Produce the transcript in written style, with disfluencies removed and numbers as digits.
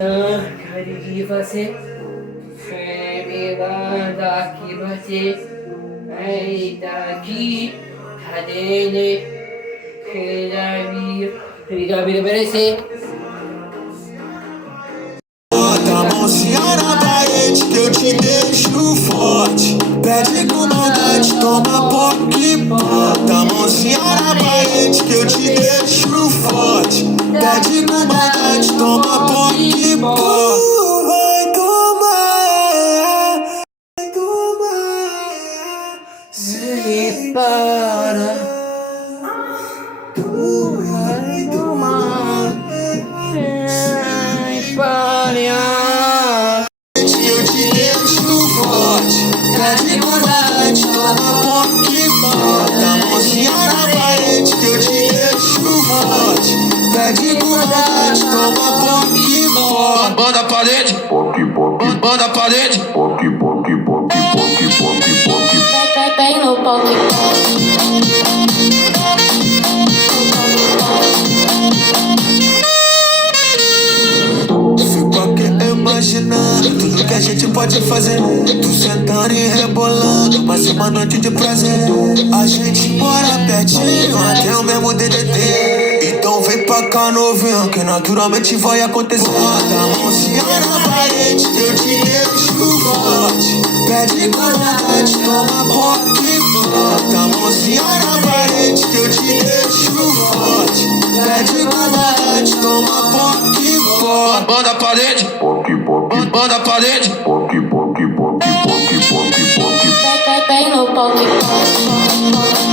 de você, me manda que você é daqui, cadê que já vi merecer. Bota a mãozinha na parede que eu te deixo forte. Pede com maldade, toma POC. Bota a mãozinha na parede que eu te deixo forte. Pede com maldade, toma POC. Vai tomar, vai tomar. Se para, Tu vai tomar. sem parar. Eu te deixo forte. Pede maldade, toma POC. Bota a mãozinha na parede que eu te deixo forte. Pede maldade, toma POC. Banda a parede, banda a parede. Bem no POC. Fico aqui imaginando tudo que a gente pode fazer. Tu sentando e rebolando, mais uma noite de prazer. A gente mora pertinho, até o mesmo DDT. Então vem pra cá novinho, que naturalmente vai acontecer. Bota a mãozinha na parede que eu te deixo forte. Pede com vontade, toma POC. Bota a mãozinha na parede que eu te deixo forte. Pede com vontade, toma POC. Banda a parede, banda a parede. Bem no POC.